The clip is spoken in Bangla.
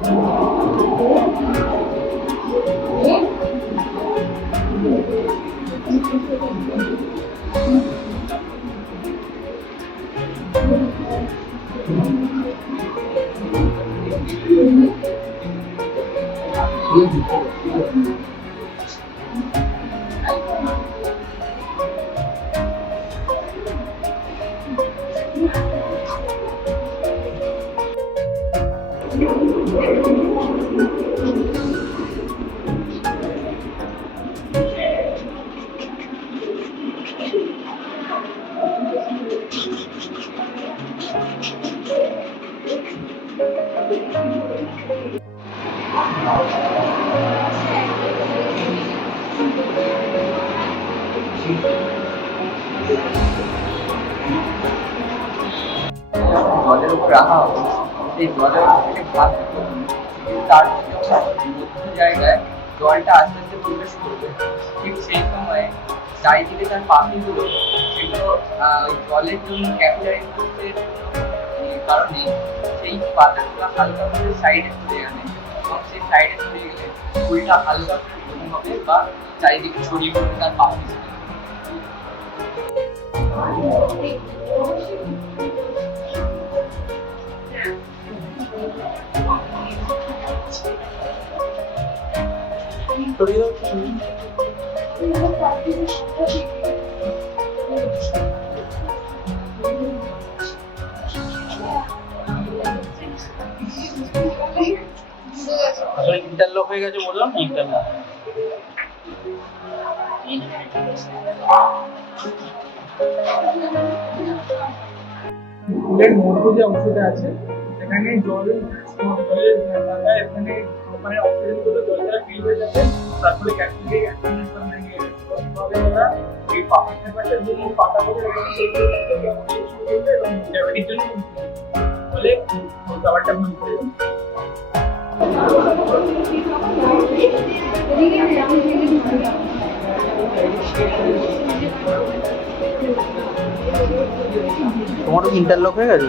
জলের উপর রাখা হবে, সেই জলের থেকে ভাত তার মধ্য জায়গায় জলটা আস্তে আস্তে প্রবেশ করবে। ঠিক সেই সময় চারিদিকে তার পাখিগুলো সেগুলো ওই জলের জন্য ক্যাপিলারি ফোর্সের কারণে সেই পাতাগুলো হালকা করে সাইডে চলে যাবে, এবং সেই সাইডে চলে গেলে ফুলটা হালকা করে ঘন হবে বা চারিদিকে ছড়িয়ে পড়বে তার পাখি। আসলে ইন্টারলক হয়ে গেছে, বললাম না ইন্টারলক। ফুলের মধ্য যে অংশটা আছে সেখানে জলের জায়গায় এখানে মানে অক্সিজেন গুলো জল দ্বারা ফিল হয়ে যাবে, তারপরে ক্যাপিলারি অ্যাক্টিভেশন থেকে ওরা এই পাতার যে পাতাগুলো রয়েছে সেগুলোকে যেমন চেঞ্জ করবে এবং গ্র্যাভিটির জন্য ফলে খাবারটা ভুল করে যাবে। তোমারও ইন্টারলক হয়ে গেছে?